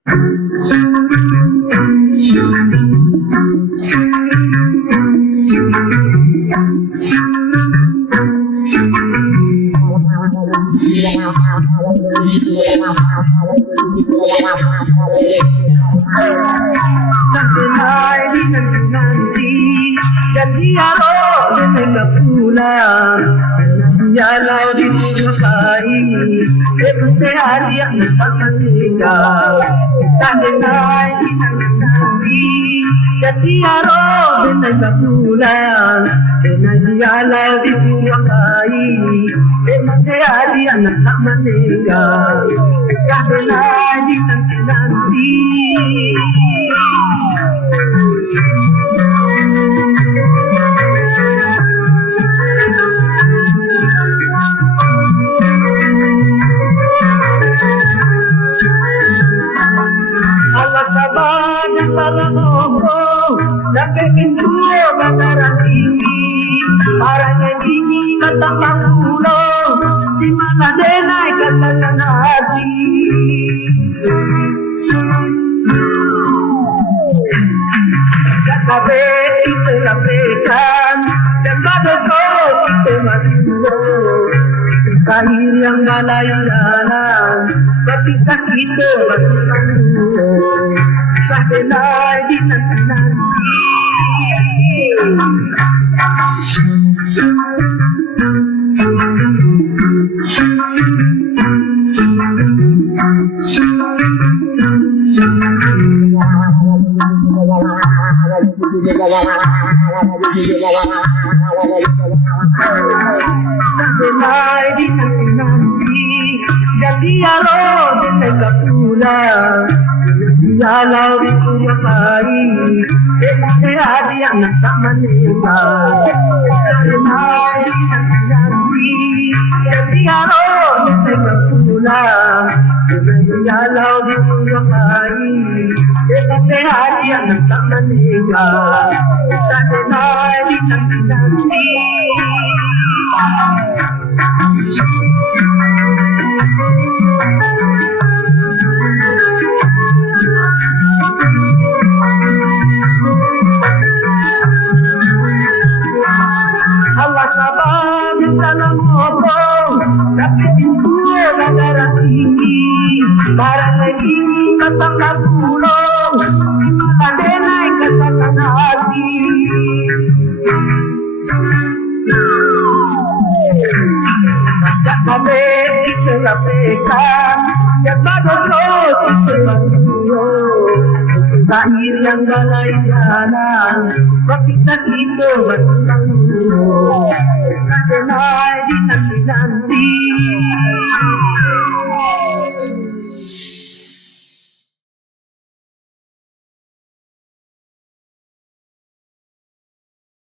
Sampai nanti dan dialog dengan pulang dialog di sukai seperti hari yang tak meninggal sampai nanti dan dialog dengan pulang dialog di sukai seperti hari yang tak meninggal sampai nanti Allah sabar dan paramoho sampai pintu bandaran ini parahnya ini kata pangulo di mana denai katakan hati Kabe itu lapekan dan pada sore itu matimu kain yang balai jalan tapi sakit bertemu sampai di nanti sampai di nanti dan dialog dengan pulang dialog di sukai seperti hari yang tak meninggal sampai di nanti dan dialog dengan pulang dialog di sukai seperti hari yang tak meninggal sampai di nanti Allah sabar dalam ngomong tapi pintu bandaran ini barang ini katakan pulau pada naik katakan hati Kabe itu lapekan yang pada sore itu matimu kain yang balai jalan tapi sakit bertemu sampai di nanti